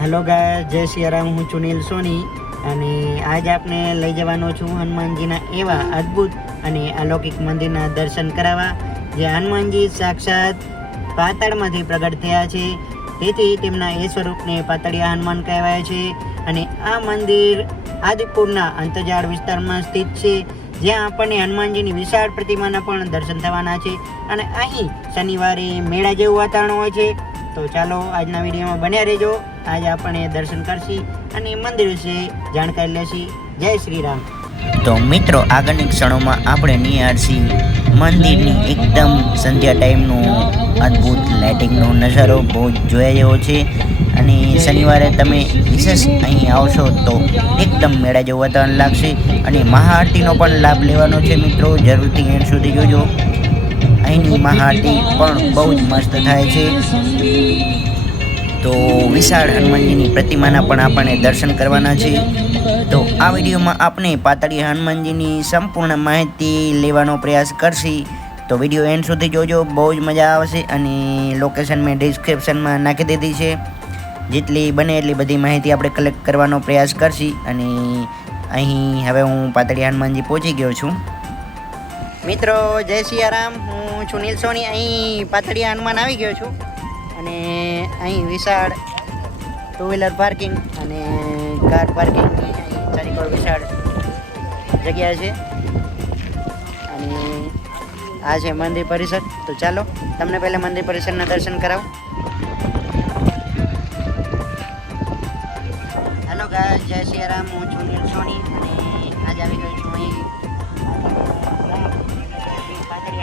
Hello ગાય જય સિયારામ, હું છું નીલ સોની અને આજ આપને લઈ જવાનો છું હનુમાનજીના એવા અદ્ભુત અને અલૌકિક મંદિરના દર્શન કરાવવા, જે હનુમાનજી સાક્ષાત પાતાળમાંથી પ્રગટ થયા છે. તેથી તેમના એ સ્વરૂપને પાતળિયા હનુમાન કહેવાય છે અને આ મંદિર આદિપુરના અંતજાળ વિસ્તારમાં સ્થિત છે, જ્યાં આપણને હનુમાનજીની વિશાળ પ્રતિમાના પણ દર્શન થવાના છે અને અહીં શનિવારે મેળા જેવું વાતાવરણ હોય છે. તો ચાલો આજના વિડીયોમાં બન્યા રહેજો. આજે આપણે દર્શન કરશી અને મંદિર વિશે જાણકારી લેશી. જય શ્રી રામ તો મિત્રો, આગળની ક્ષણોમાં આપણે નિહાળશી મંદિરની એકદમ સંધ્યા ટાઈમનું અદ્ભુત લાઇટિંગનો નજારો બહુ જોયા જેવો છે. અને શનિવારે તમે વિશેષ અહીં આવશો તો એકદમ મેળા જેવું વાતાવરણ લાગશે અને મહાઆરતીનો પણ લાભ લેવાનો છે મિત્રો. જરૂરથી એન્ડ સુધી જોજો. અહીંની મહાઆરતી પણ બહુ જ મસ્ત થાય છે. તો વિશાળ હનુમાનજીની પ્રતિમાના પણ આપણને દર્શન કરવાના છે. તો આ વિડીયોમાં આપણે પાતળી હનુમાનજીની સંપૂર્ણ માહિતી લેવાનો પ્રયાસ કરશી. તો વીડિયો એન્ડ સુધી જોજો, બહુ જ મજા આવશે અને લોકેશન મેં ડિસ્ક્રિપ્શનમાં નાખી દીધી છે. જેટલી બને એટલી બધી માહિતી આપણે કલેક્ટ કરવાનો પ્રયાસ કરશી અને અહીં હવે હું પાતળી હનુમાનજી પહોંચી ગયો છું. મિત્રો, જય સિયારામ. હું છું નીલ સોની. અહીં પાતળી હનુમાન આવી ગયો છું. અને અહીં વિશાળ ટુ વ્હીલર પાર્કિંગ અને કાર પાર્કિંગની અહીં વિશાળ જગ્યા છે. અને આ છે મંદિર પરિસર. તો ચાલો, તમને પહેલાં મંદિર પરિસરના દર્શન કરાવું. હેલો ગાય જય સિયારામ હું છું નીલ સોની અને આજે આવી ગયો છું અહીં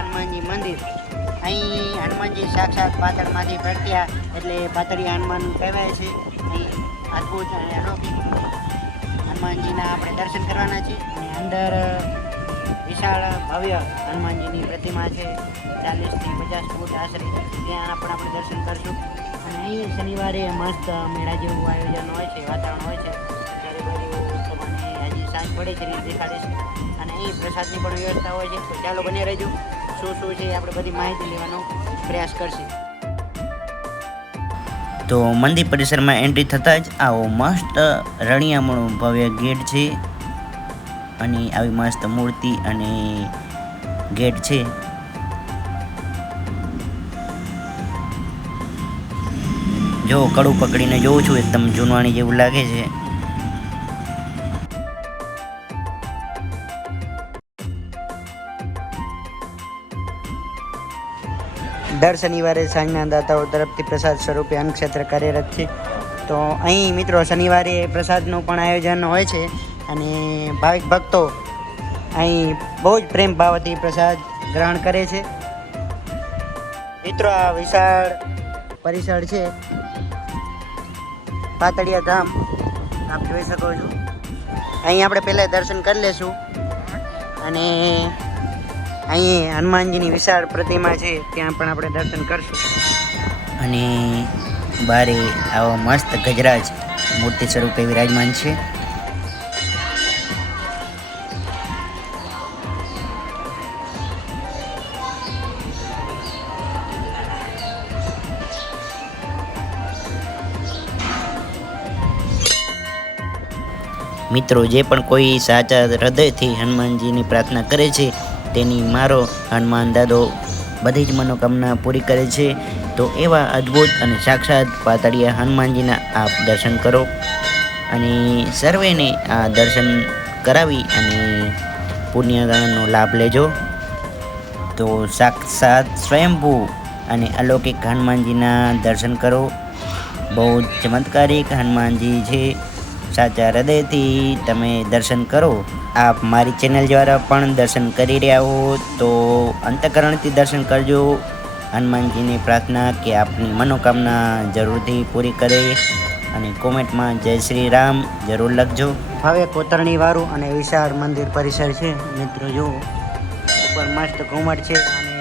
હનુમાનજી મંદિર. અહીં હનુમાનજી સાક્ષાત પાતળમાંથી પ્રગટ્યા એટલે પાતળી હનુમાન કહેવાય છે. અહીં અદ્ભુત અને અલૌકિક હનુમાનજીના આપણે દર્શન કરવાના છે અને અંદર વિશાળ ભવ્ય હનુમાનજીની પ્રતિમા છે. ચાલીસથી પચાસ ફૂટ આશરે. ત્યાં પણ આપણે દર્શન કરશું. અને અહીં શનિવારે મસ્ત મેળા જેવું આયોજન હોય છે, વાતાવરણ હોય છે. ત્યારે બાજુ તમને હજી સાંજ પડે છે, દેખાડે દેખાડીશ અને અહીં પ્રસાદની પણ વ્યવસ્થા હોય છે. તો ચાલો બને રહેજો. શું શું છે આપણે બધી માહિતી લેવાનો પ્રયાસ કરશું. તો મંદિર પરિસરમાં એન્ટ્રી થતાં જ આવો મસ્ત રણિયામણું ભવ્ય ગેટ છે. અને આવી મસ્ત મૂર્તિ અને ગેટ છે. જો કડું પકડીને જોઉં છું, એકદમ જૂનવાણી જેવું લાગે છે. દર શનિવારે સાંજના દાતાઓ તરફથી પ્રસાદ સ્વરૂપે અન્નક્ષેત્ર કાર્યરત છે. તો અહીં મિત્રો શનિવારે પ્રસાદનું પણ આયોજન હોય છે અને ભાવિક ભક્તો અહીં બહુ જ પ્રેમ ભાવથી પ્રસાદ ગ્રહણ કરે છે. મિત્રો આ વિશાળ પરિસર છે. પાતળિયા ધામ, આપ જોઈ શકો છો. અહીં આપણે પહેલાં દર્શન કરી લેશું. અને અહીં હનુમાનજીની વિશાળ પ્રતિમા છે, ત્યાં પણ આપણે દર્શન કરશું. અને બારે આવો મસ્ત ગજરાજ મૂર્તિ સ્વરૂપે વિરાજમાન છે. મિત્રો, જે પણ કોઈ સાચા હૃદયથી હનુમાનજીની પ્રાર્થના કરે છે તેની મારો હનુમાન દાદો બધી જ મનોકામના પૂરી કરે છે. તો એવા અદ્ભુત અને સાક્ષાત પાતળિયા હનુમાનજીના આપ દર્શન કરો અને સર્વેને આ દર્શન કરાવી અને પુણ્યગાળાનો લાભ લેજો. તો સાક્ષાત સ્વયંભૂ અને અલૌકિક હનુમાનજીના દર્શન કરો. બહુ ચમત્કારિક હનુમાનજી છે. સાચા હૃદયથી તમે દર્શન કરો. આપ મારી ચેનલ દ્વારા પણ દર્શન કરી રહ્યા હો, તો અંતકરણથી દર્શન કરજો. હનુમાનજીની પ્રાર્થના કે આપની મનોકામના જરૂરથી પૂરી કરે અને કોમેન્ટમાં જય શ્રી રામ જરૂર લખજો. હવે કોતરણી વાળું અને વિશાળ મંદિર પરિસર છે. મિત્રો જુઓ ઉપર મસ્ત ઘુમટ છે અને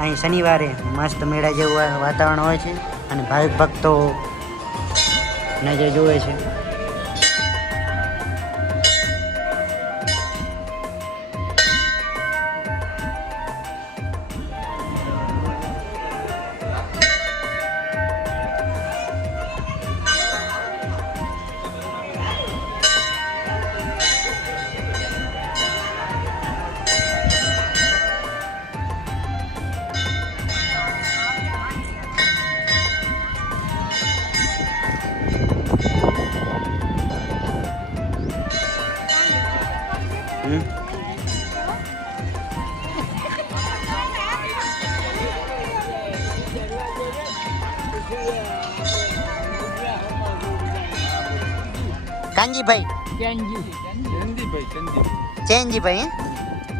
અહીં શનિવારે મસ્ત મેળા જેવું વાતાવરણ હોય છે અને ભાવિક ભક્તો નજર જુએ છે. કાનજીભાઈ ચેનજીભાઈ હે?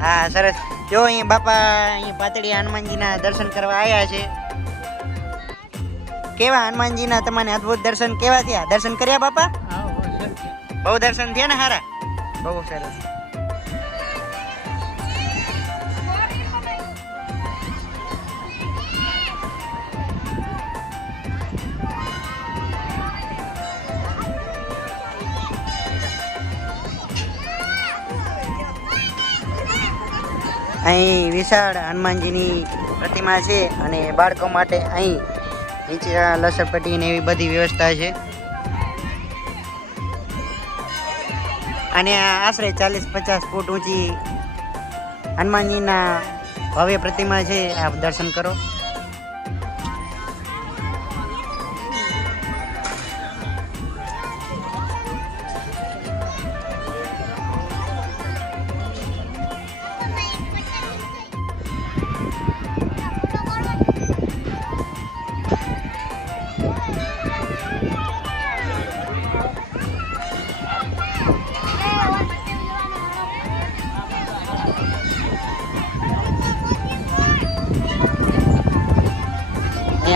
હા સરસ. જો અહીં બાપા અહીં પાતળી હનુમાનજીના દર્શન કરવા આવ્યા છે. કેવા હનુમાનજીના તમને અદ્ભુત દર્શન કેવા થયા? દર્શન કર્યા બાપા? બહુ દર્શન થયા ને હારા? બહુ સરસ. અહીં વિશાળ હનુમાનજીની પ્રતિમા છે અને બાળકો માટે અહીં નીચે લસરપટ્ટી ને એવી બધી વ્યવસ્થા છે. અને આશરે ચાલીસ પચાસ ફૂટ ઊંચી હનુમાનજીના ભવ્ય પ્રતિમા છે. આપ દર્શન કરો.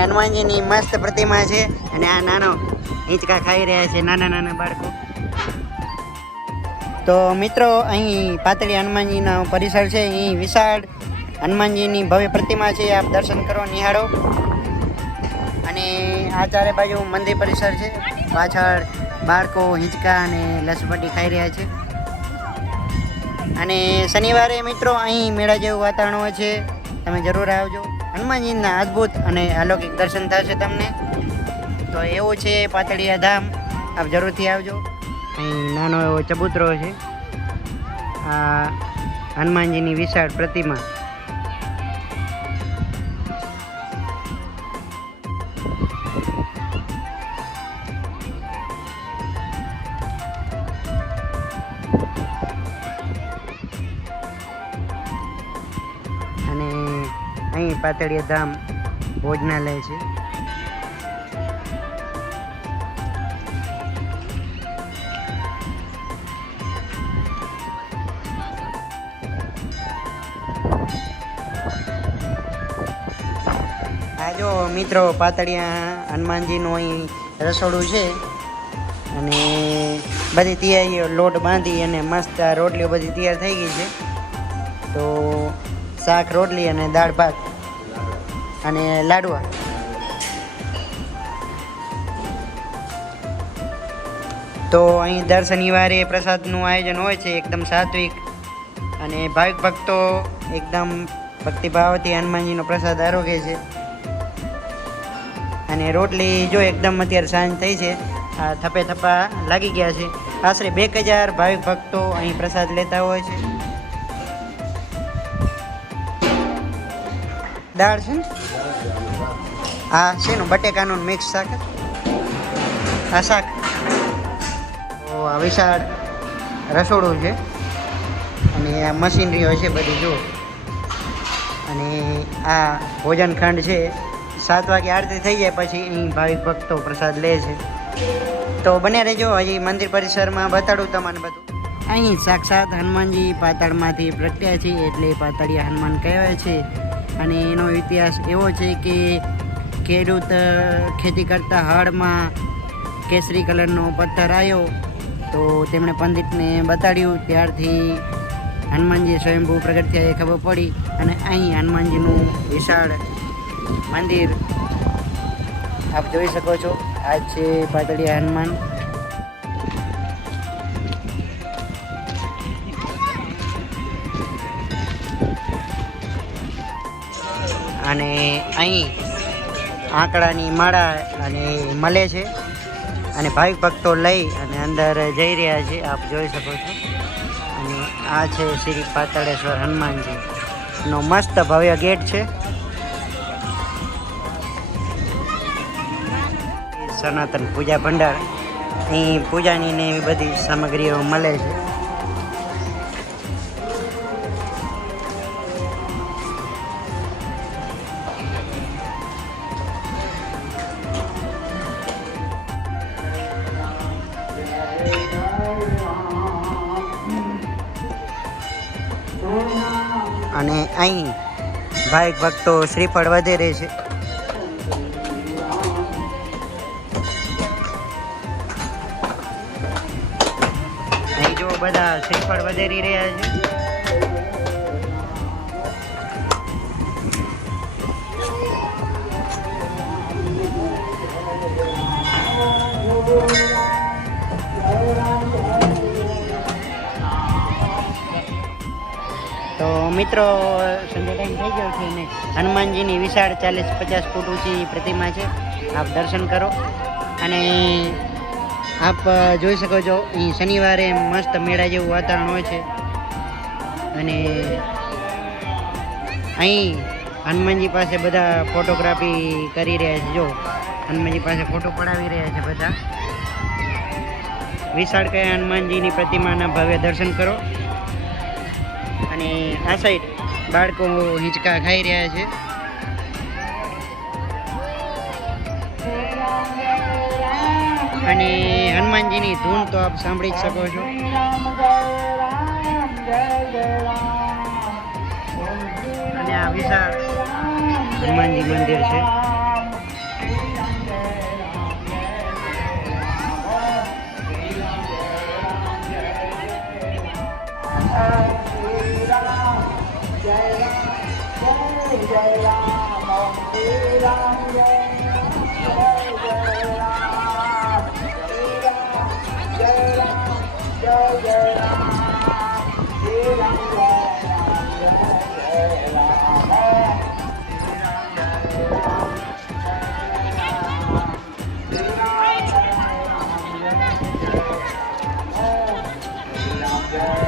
હનુમાનજીની મસ્ત પ્રતિમા છે અને આ નાનો હિંચકા ખાઈ રહ્યા છે નાના નાના બાળકો. તો મિત્રો, અહીં પાતળી હનુમાનજીનો પરિસર છે, અહીં વિશાળ હનુમાનજીની ભવ્ય પ્રતિમા છે, આપ દર્શન કરો, નિહાળો. અને આ ચારે બાજુ મંદિર પરિસર છે, પાછળ બાળકો હિંચકા અને લસપટ્ટી ખાઈ રહ્યા છે. અને શનિવારે મિત્રો, અહીં મેળા જેવું વાતાવરણ હોય છે, તમે જરૂર આવજો. હનુમાનજીના અદ્ભુત અને અલૌકિક દર્શન થશે તમને. તો એવું છે પાતળિયા ધામ. આપ જરૂરથી આવજો. અહીં નાનો એવો ચબૂતરો છે. આ હનુમાનજીની વિશાળ પ્રતિમા. પાતળિયા ધામ ભોજનાલય છે. આ જો મિત્રો પાતળિયા હનુમાનજીનું અહીં રસોડું છે. અને બધી તૈયારીઓ લોટ બાંધી અને મસ્ત રોટલીઓ બધી તૈયાર થઈ ગઈ છે. તો શાક રોટલી અને દાળ ભાત. અને લાડવા તો અહીં દર શનિવારે પ્રસાદનું આયોજન હોય છે એકદમ સાત્વિક અને ભાવિક ભક્તો એકદમ ભક્તિભાવથી હનુમાનજીનો પ્રસાદ આરોગે છે. અને રોટલી જો એકદમ અત્યારે સાંજ થઈ છે, આ થપે થપા લાગી ગયા છે. આશરે બે હજાર ભાવિક ભક્તો અહીં પ્રસાદ લેતા હોય છે. દાળ છે આ શેનું? બટેકાનું મિક્સ શાક? આ શાક. તો આ વિશાળ રસોડું છે. અને આ મશીનરીઓ છે બધી જો અને આ ભોજન ખંડ છે. સાત વાગે આરતી થઈ જાય પછી અહીં ભાવિક ભક્તો પ્રસાદ લે છે. તો બને રહેજો. હજી મંદિર પરિસરમાં બતાડું તમને બધું. અહીં સાક્ષાત હનુમાનજી પાતાળમાંથી પ્રગટ્યા છે એટલે પાતાળિયા હનુમાન કહેવાય છે. અને એનો ઇતિહાસ એવો છે કે ખેડૂત ખેતી કરતા હળમાં કેસરી કલરનો પથ્થર આવ્યો તો તેમણે પંડિતને બતાડ્યું. ત્યારથી હનુમાનજી સ્વયંભૂ પ્રગટ થયા એ ખબર પડી અને અહીં હનુમાનજીનું વિશાળ મંદિર આપ જોઈ શકો છો. આ છે પાતળીયા હનુમાન. અને અહીં આંકડાની માળા અને મળે છે. અને ભાઈ ભક્તો લઈ અને અંદર જઈ રહ્યા છે, આપ જોઈ શકો છો. અને આ છે શ્રી પાતાળેશ્વર હનુમાનજી નો મસ્ત ભવ્ય ગેટ છે. સનાતન પૂજા ભંડાર. અહીં પૂજાની ને એવી બધી સામગ્રીઓ મળે છે. ભાઈ ભક્તો શ્રીફળ વધેરે છે. અહીં બધા શ્રીફળ વધેરી રહ્યા છે. તો મિત્રો થઈ ગયો છે અને હનુમાનજીની વિશાળ ચાલીસ પચાસ ફૂટ ઊંચી પ્રતિમા છે. આપ દર્શન કરો અને આપ જોઈ શકો છો અહીં શનિવારે મસ્ત મેળા જેવું વાતાવરણ હોય છે. અને અહીં હનુમાનજી પાસે બધા ફોટોગ્રાફી કરી રહ્યા છે. જો, હનુમાનજી પાસે ફોટો પડાવી રહ્યા છે બધા. વિશાળ કયા હનુમાનજીની પ્રતિમાના ભવ્ય દર્શન કરો. અને આ સાઈડ બાળકો હિંચકા ખાઈ રહ્યા છે. અને હનુમાનજીની ધૂન તો આપ સાંભળી જ શકો છો. અને આ વિશાળ હનુમાનજી મંદિર છે. Uh... Yeah.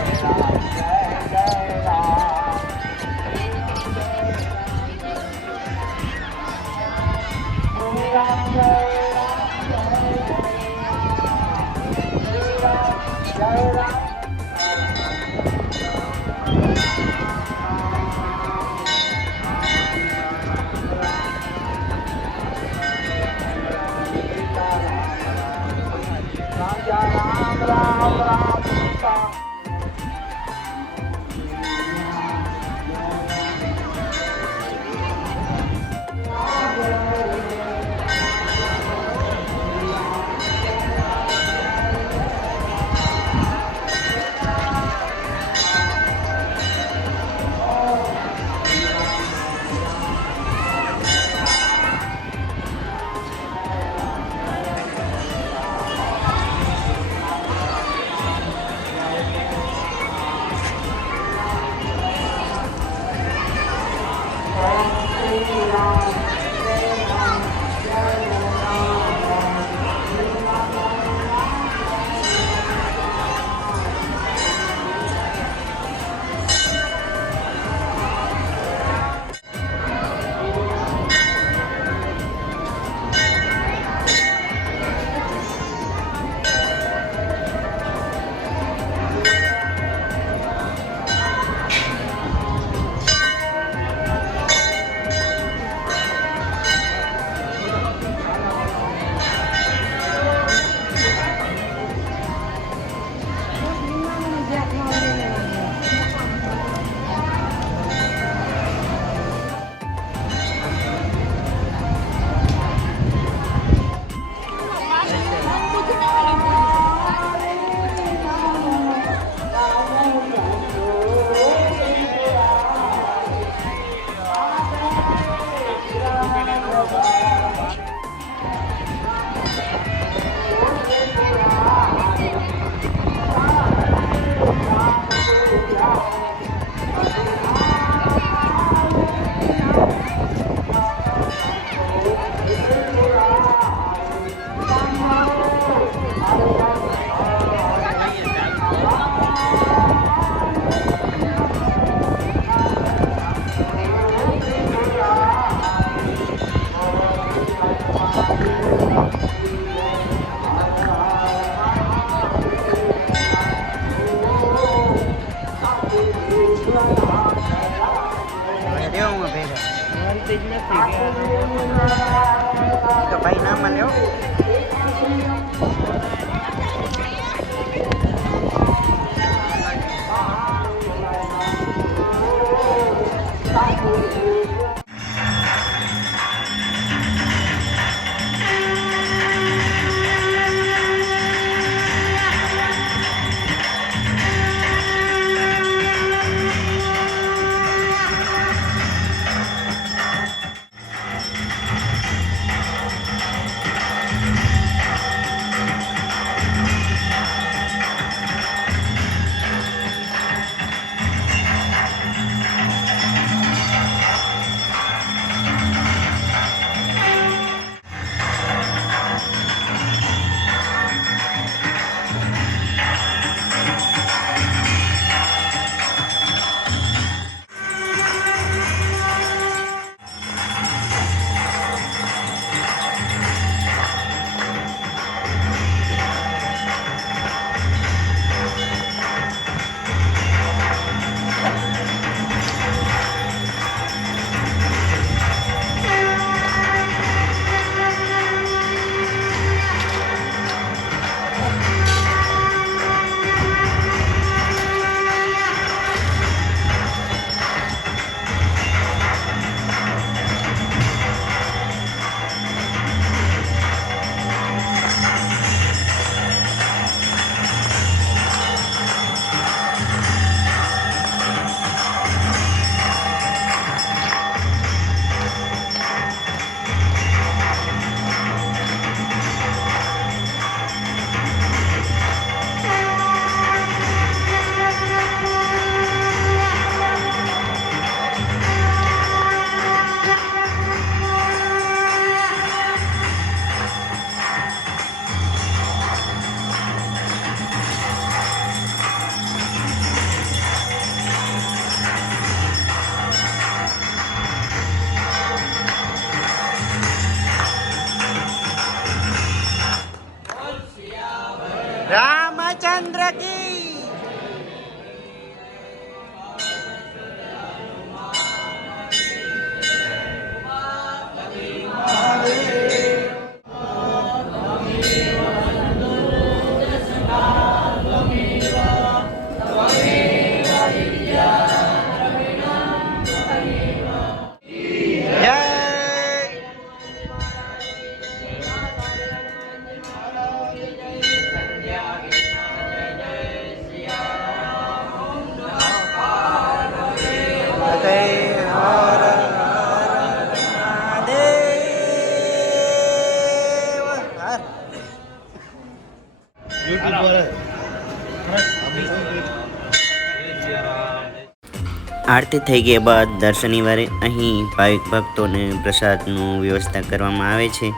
આરતી થઈ ગયા બાદ દર શનિવારે અહીં ભાવિક ભક્તોને પ્રસાદનું વ્યવસ્થા કરવામાં આવે છે.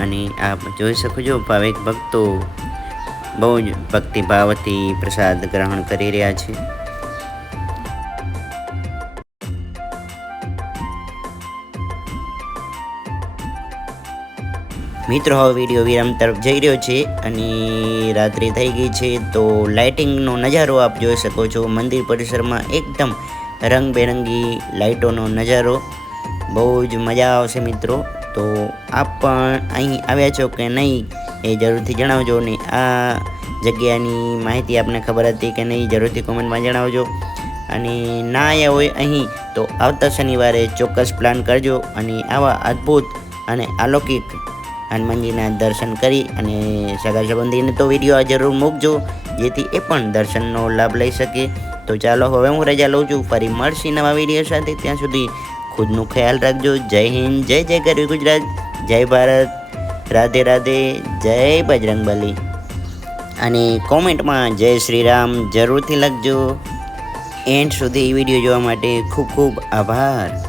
અને આપ જોઈ શકો છો, ભાવિક ભક્તો બહુ જ ભક્તિભાવથી પ્રસાદ ગ્રહણ કરી રહ્યા છે. મિત્રો, હવે વીડિયો વિરામ તરફ જઈ રહ્યો છે અને રાત્રિ થઈ ગઈ છે તો લાઇટિંગનો નજારો આપ જોઈ શકો છો. મંદિર પરિસરમાં એકદમ રંગબેરંગી લાઇટોનો નજારો. બહુ જ મજા આવશે મિત્રો. તો આપ પણ અહીં આવ્યા છો કે નહીં એ જરૂરથી જણાવજો ને આ જગ્યાની માહિતી આપને ખબર હતી કે નહીં જરૂરથી કોમેન્ટમાં જણાવજો. અને ના આવ્યા હોય અહીં તો આવતા શનિવારે ચોક્કસ પ્લાન કરજો અને આવા અદ્ભુત અને અલૌકિક હનુમાનજીના દર્શન કરી અને સગા સંબંધીને તો વીડિયો જરૂર મૂકજો, જેથી એ પણ દર્શનનો લાભ લઈ શકે. તો ચાલો હવે હું રજા લઉં છું. ફરી મળશી નવા વીડિયો સાથે. ત્યાં સુધી ખુદનું ખ્યાલ રાખજો. જય હિન્દ, જય જય ગરવી ગુજરાત. જય ભારત. રાધે રાધે. જય બજરંગબલી. અને કોમેન્ટમાં જય શ્રી રામ જરૂરથી લખજો. એન્ડ સુધી વીડિયો જોવા માટે ખૂબ ખૂબ આભાર.